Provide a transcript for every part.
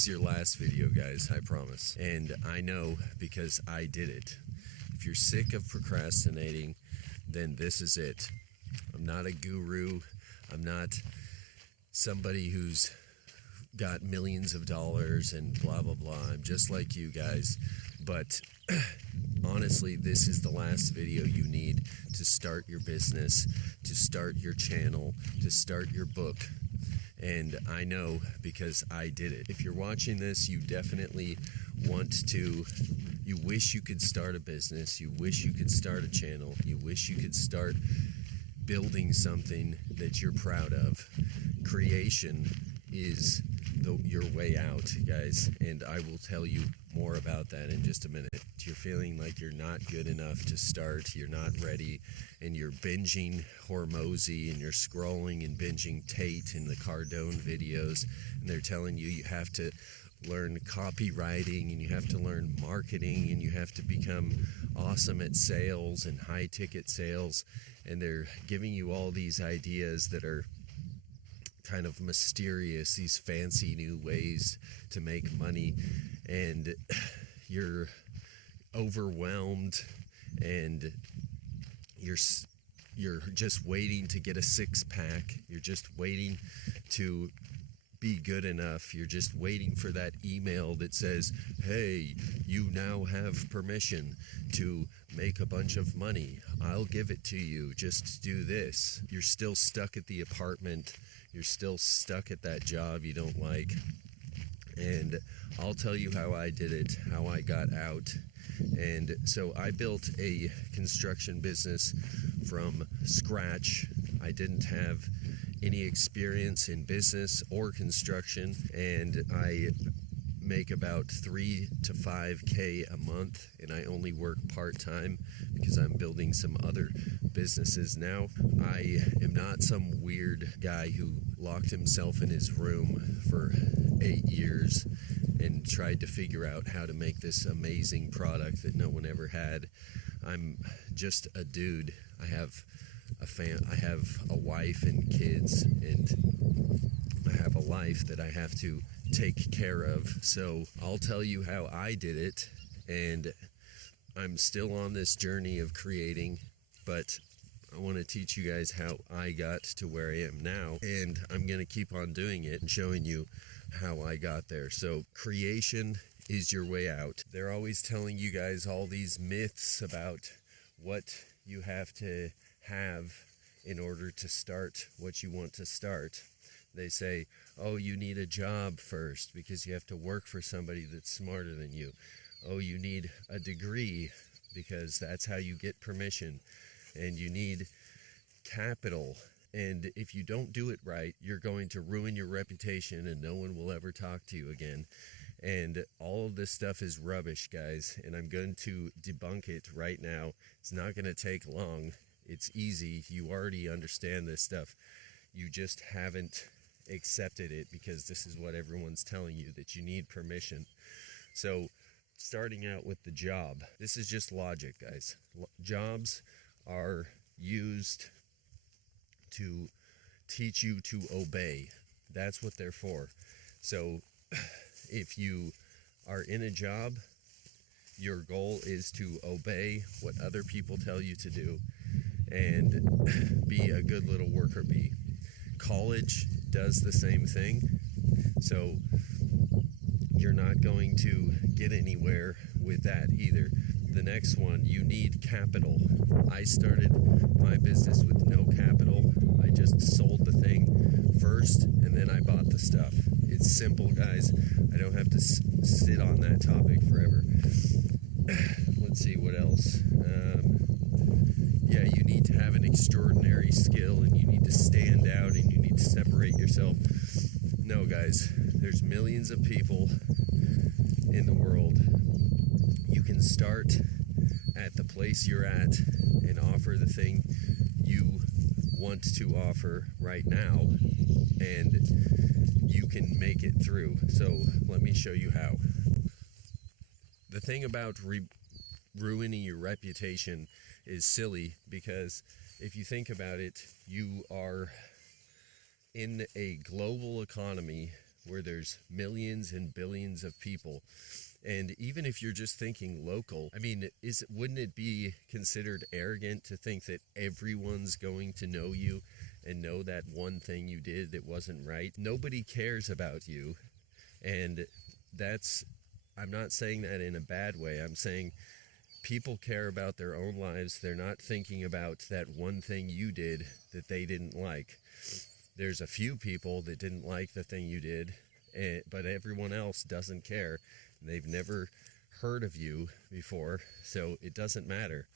is your last video, guys, I promise. And I know because I did it. If you're sick of procrastinating, then this is it. I'm not a guru. I'm not somebody who's got millions of dollars and blah, blah, blah. I'm just like you guys. But honestly, this is the last video you need to start your business, to start your channel, to start your book. And I know because I did it. If you're watching this, you definitely you wish you could start a business, you wish you could start a channel, you wish you could start building something that you're proud of. Creation is your way out, guys, and I will tell you more about that in just a minute. If you're feeling like you're not good enough to start, you're not ready, and you're binging Hormozy, and you're scrolling and binging Tate and the Cardone videos, and they're telling you you have to learn copywriting, and you have to learn marketing, and you have to become awesome at sales and high ticket sales, and they're giving you all these ideas that are kind of mysterious, these fancy new ways to make money, and you're overwhelmed, and you're just waiting to get a six-pack. You're just waiting to be good enough. You're just waiting for that email that says, hey, you now have permission to make a bunch of money. I'll give it to you. Just do this. You're still stuck at the apartment. You're still stuck at that job you don't like. And I'll tell you how I did it, how I got out. And so I built a construction business from scratch. I didn't have any experience in business or construction, and I make about 3 to 5K a month, and I only work part-time because I'm building some other businesses now. I am not some weird guy who locked himself in his room for 8 years and tried to figure out how to make this amazing product that no one ever had. I'm just a dude. I have a wife and kids, and I have a life that I have to take care of. So I'll tell you how I did it, and I'm still on this journey of creating, but I want to teach you guys how I got to where I am now, and I'm going to keep on doing it and showing you how I got there. So creation is your way out. They're always telling you guys all these myths about what you have to have in order to start what you want to start. They say, oh, you need a job first because you have to work for somebody that's smarter than you. Oh, you need a degree because that's how you get permission. And you need capital. And if you don't do it right, you're going to ruin your reputation and no one will ever talk to you again. And all of this stuff is rubbish, guys. And I'm going to debunk it right now. It's not going to take long. It's easy. You already understand this stuff. You just haven't accepted it because this is what everyone's telling you, that you need permission. So starting out with the job, this is just logic, guys. Jobs are used to teach you to obey. That's what they're for. So if you are in a job, your goal is to obey what other people tell you to do and be a good little worker bee. College does the same thing. So you're not going to get anywhere with that either. The next one, you need capital. I started my business with no capital. I just sold the thing first and then I bought the stuff. It's simple, guys. I don't have to sit on that topic forever. Let's see what else. Yeah, you need to have an extraordinary skill and you need to stand out and you need to separate yourself. No, guys, there's millions of people in the world. You can start at the place you're at and offer the thing you want to offer right now, and you can make it through. So let me show you how. The thing about ruining your reputation is silly, because if you think about it, you are in a global economy where there's millions and billions of people. And even if you're just thinking local, I mean, wouldn't it be considered arrogant to think that everyone's going to know you and know that one thing you did that wasn't right? Nobody cares about you. And I'm not saying that in a bad way. I'm saying people care about their own lives. They're not thinking about that one thing you did that they didn't like. There's a few people that didn't like the thing you did, but everyone else doesn't care. They've never heard of you before, so it doesn't matter.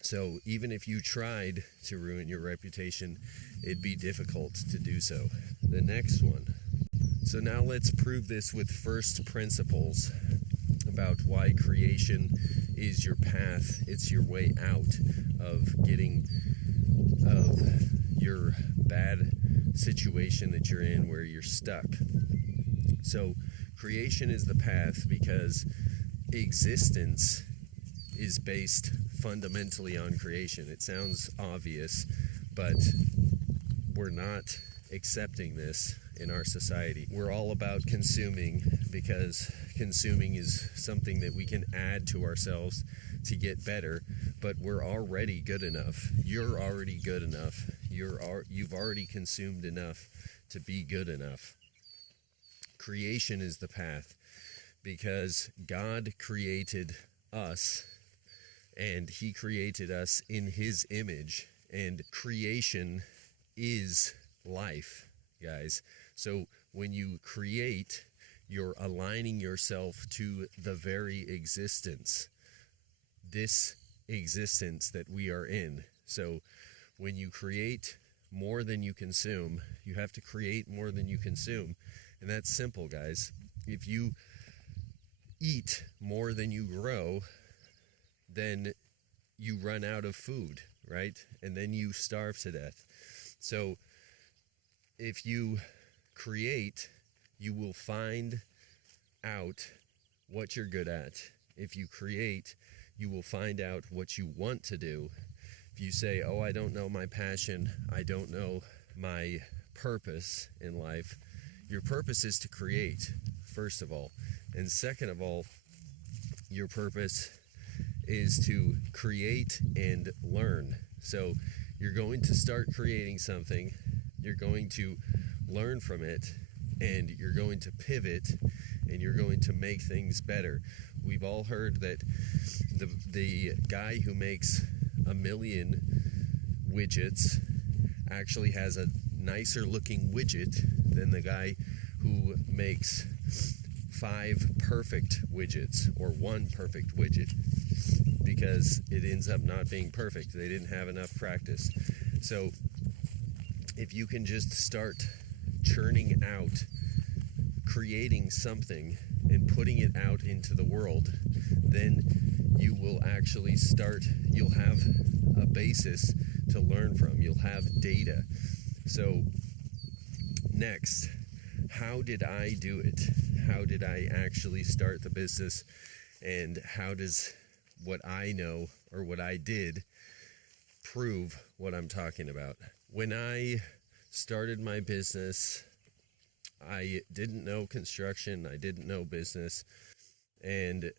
So even if you tried to ruin your reputation, it'd be difficult to do so. The next one. So now let's prove this with first principles about why creation is your path. It's your way out of your bad situation that you're in where you're stuck. So creation is the path because existence is based fundamentally on creation. It sounds obvious, but we're not accepting this in our society. We're all about consuming because consuming is something that we can add to ourselves to get better, but we're already good enough. You're already good enough. You've already consumed enough to be good enough. Creation is the path because God created us and He created us in His image, and creation is life, guys. So when you create, you're aligning yourself to the very existence, this existence that we are in. So when you create more than you consume, you have to create more than you consume. And that's simple, guys. If you eat more than you grow, then you run out of food, right? And then you starve to death. So if you create, you will find out what you're good at. If you create, you will find out what you want to do. If you say, oh, I don't know my passion, I don't know my purpose in life, your purpose is to create, first of all. And second of all, your purpose is to create and learn. So you're going to start creating something, you're going to learn from it, and you're going to pivot, and you're going to make things better. We've all heard that the guy who makes 1 million widgets actually has a nicer looking widget than the guy who makes 5 perfect widgets or 1 perfect widget, because it ends up not being perfect. They didn't have enough practice. So if you can just start churning out, creating something and putting it out into the world, then you will actually you'll have a basis to learn from. You'll have data. So next, how did I do it? How did I actually start the business? And how does what I know or what I did prove what I'm talking about? When I started my business, I didn't know construction, I didn't know business, and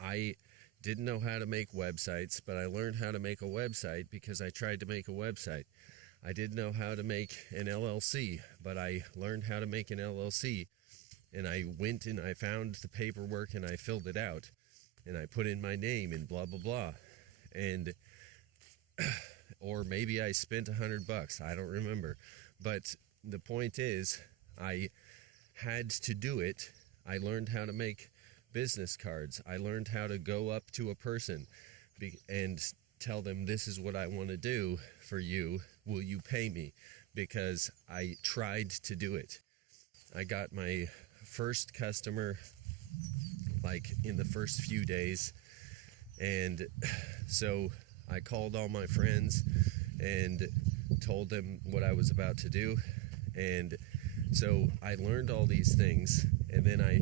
I didn't know how to make websites, but I learned how to make a website because I tried to make a website. I didn't know how to make an LLC, but I learned how to make an LLC, and I went and I found the paperwork and I filled it out, and I put in my name and blah, blah, blah, and or maybe I spent $100, I don't remember, but the point is, I had to do it. I learned how to make business cards. I learned how to go up to a person and tell them, this is what I want to do for you. Will you pay me? Because I tried to do it. I got my first customer like in the first few days. And so I called all my friends and told them what I was about to do. And so I learned all these things, and then I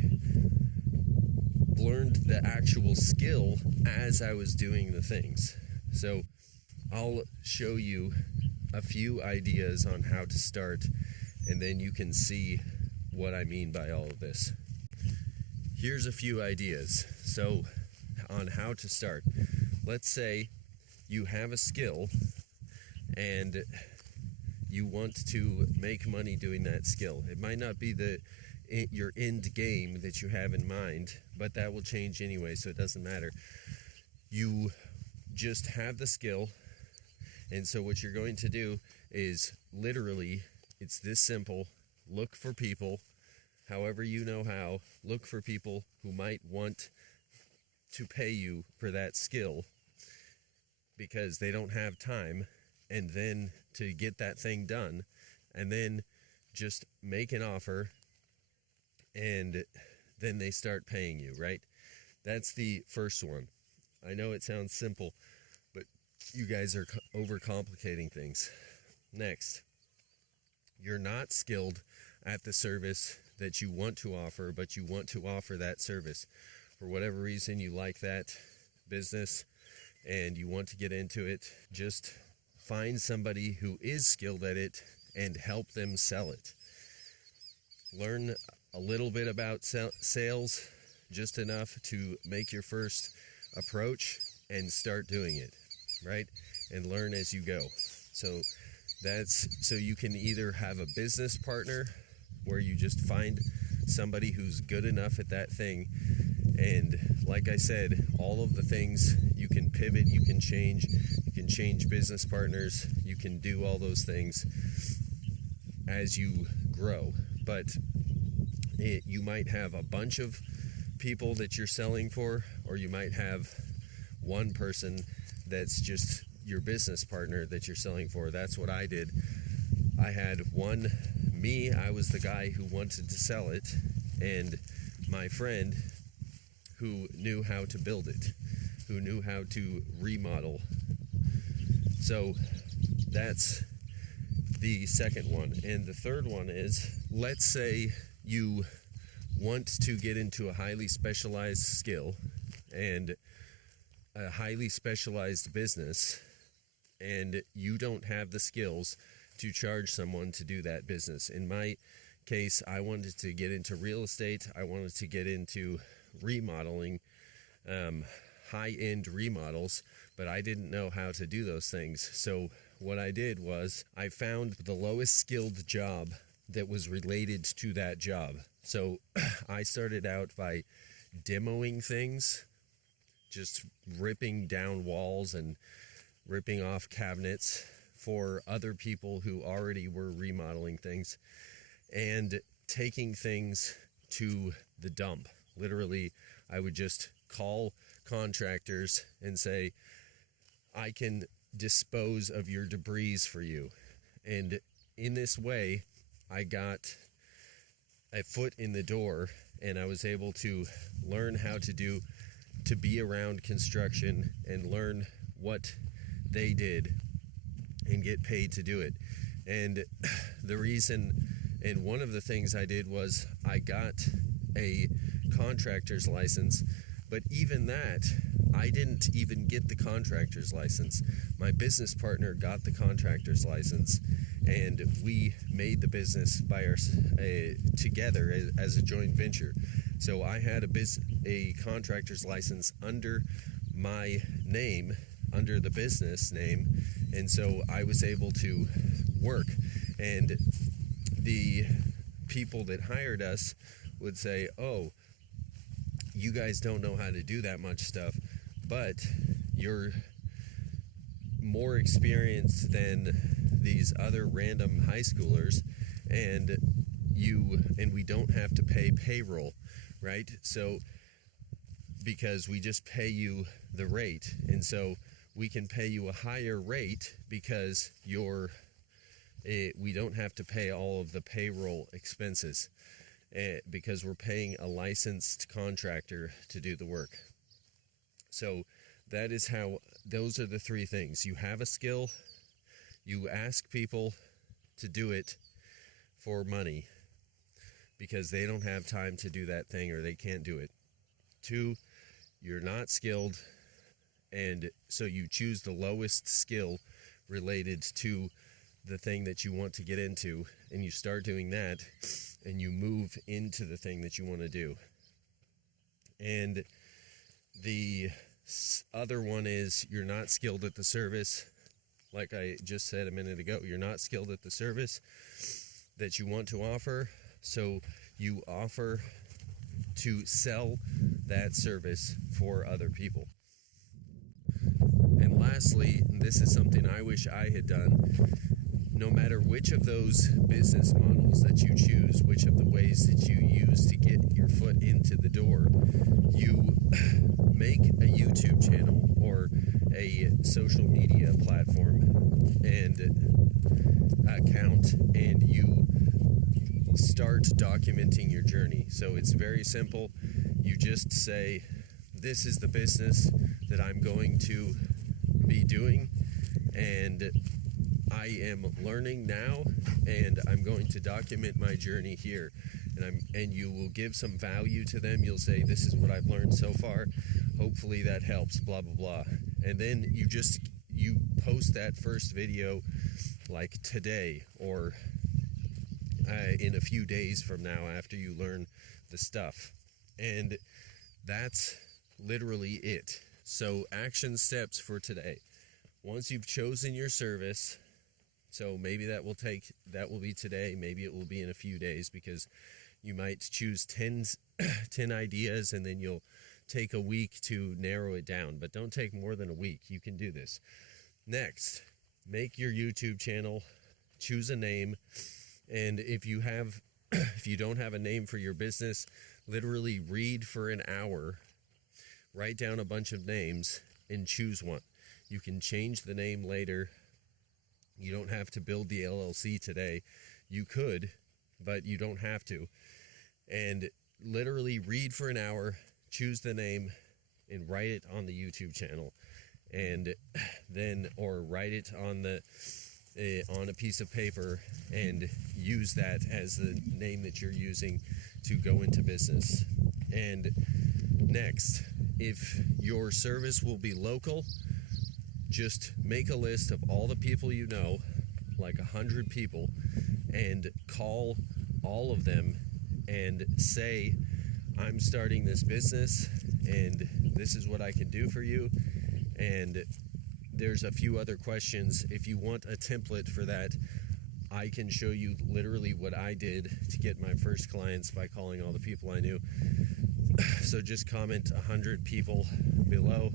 learned the actual skill as I was doing the things. So I'll show you a few ideas on how to start, and then you can see what I mean by all of this. Here's a few ideas. So, on how to start. Let's say you have a skill and you want to make money doing that skill. It might not be your end game that you have in mind, but that will change anyway, so it doesn't matter. You just have the skill, and so what you're going to do is literally, it's this simple. Look for people, however you know how, look for people who might want to pay you for that skill because they don't have time, and then to get that thing done, and then just make an offer, and then they start paying you, right? That's the first one. I know it sounds simple, but you guys are overcomplicating things. Next, you're not skilled at the service that you want to offer, but you want to offer that service. For whatever reason, you like that business and you want to get into it, just find somebody who is skilled at it and help them sell it. Learn a little bit about sales, just enough to make your first approach and start doing it, right? And learn as you go. So you can either have a business partner where you just find somebody who's good enough at that thing, and like I said, all of the things you can pivot, you can change business partners, you can do all those things as you grow. But you might have a bunch of people that you're selling for, or you might have one person that's just your business partner that you're selling for. That's what I did. I had I was the guy who wanted to sell it, and my friend who knew how to build it, who knew how to remodel. So that's the second one. And the third one is, let's say you want to get into a highly specialized skill and a highly specialized business, and you don't have the skills to charge someone to do that business. In my case, I wanted to get into real estate. I wanted to get into remodeling, high-end remodels, but I didn't know how to do those things. So what I did was I found the lowest skilled job that was related to that job. So I started out by demoing things, just ripping down walls and ripping off cabinets for other people who already were remodeling things, and taking things to the dump. Literally, I would just call contractors and say, I can dispose of your debris for you. And in this way, I got a foot in the door, and I was able to learn how to be around construction and learn what they did and get paid to do it. And the reason, and one of the things I did was I got a contractor's license, but even that, I didn't even get the contractor's license. My business partner got the contractor's license, and we made the business together as a joint venture. So I had a contractor's license under my name, under the business name, and so I was able to work. And the people that hired us would say, oh, you guys don't know how to do that much stuff, but you're more experienced than these other random high schoolers, and we don't have to pay payroll, right? So because we just pay you the rate, and so we can pay you a higher rate because we don't have to pay all of the payroll expenses, because we're paying a licensed contractor to do the work. So that is how, those are the three things. You have a skill, you ask people to do it for money because they don't have time to do that thing or they can't do it. 2, you're not skilled, and so you choose the lowest skill related to the thing that you want to get into, and you start doing that. and you move into the thing that you want to do. And the other one is you're not skilled at the service. Like I just said a minute ago, you're not skilled at the service that you want to offer, so you offer to sell that service for other people. And lastly, and this is something I wish I had done, no matter which of those business models that you choose, which of the ways that you use to get your foot into the door, you make a YouTube channel or a social media platform and account, and you start documenting your journey. So it's very simple. You just say, this is the business that I'm going to be doing, and I am learning now, and I'm going to document my journey here. And you will give some value to them. You'll say, this is what I've learned so far. Hopefully that helps, blah, blah, blah. And then you post that first video like today, or in a few days from now after you learn the stuff. And that's literally it. So action steps for today. Once you've chosen your service, so maybe that will be today, maybe it will be in a few days, because you might choose 10 ideas and then you'll take a week to narrow it down, but don't take more than a week. You can do this. Next, make your YouTube channel, choose a name, and if you don't have a name for your business, literally read for an hour, write down a bunch of names, and choose one. You can change the name later. You don't have to build the LLC today. You could, but you don't have to. And literally read for an hour, choose the name, and write it on the YouTube channel. And then, or write it on a piece of paper and use that as the name that you're using to go into business. And next, if your service will be local, just make a list of all the people you know, like 100 people, and call all of them and say, I'm starting this business and this is what I can do for you. And there's a few other questions. If you want a template for that, I can show you literally what I did to get my first clients by calling all the people I knew. So just comment 100 people below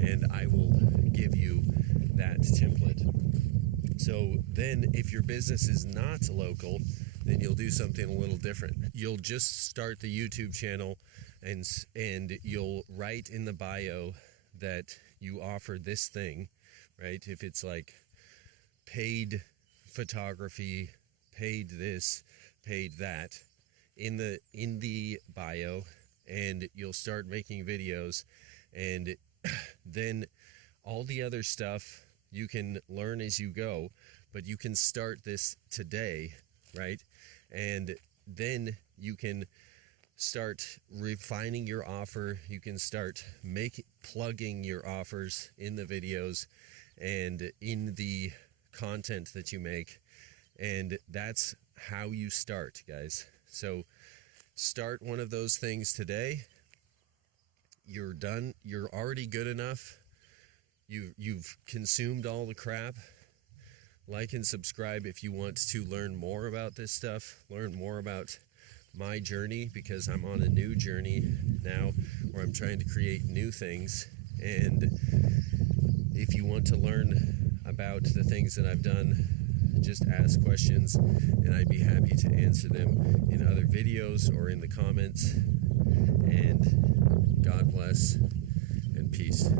and I will give you that template. So then if your business is not local, then you'll do something a little different. You'll just start the YouTube channel and you'll write in the bio that you offer this thing, right? If it's like paid photography, paid this, paid that, in the bio, and you'll start making videos, and then all the other stuff you can learn as you go, but you can start this today, right? And then you can start refining your offer. You can start plugging your offers in the videos and in the content that you make. And that's how you start, guys. So start one of those things today. You're done. You're already good enough. You've consumed all the crap. Like and subscribe if you want to learn more about this stuff, learn more about my journey, because I'm on a new journey now where I'm trying to create new things. And if you want to learn about the things that I've done, just ask questions and I'd be happy to answer them in other videos or in the comments. And God bless and peace.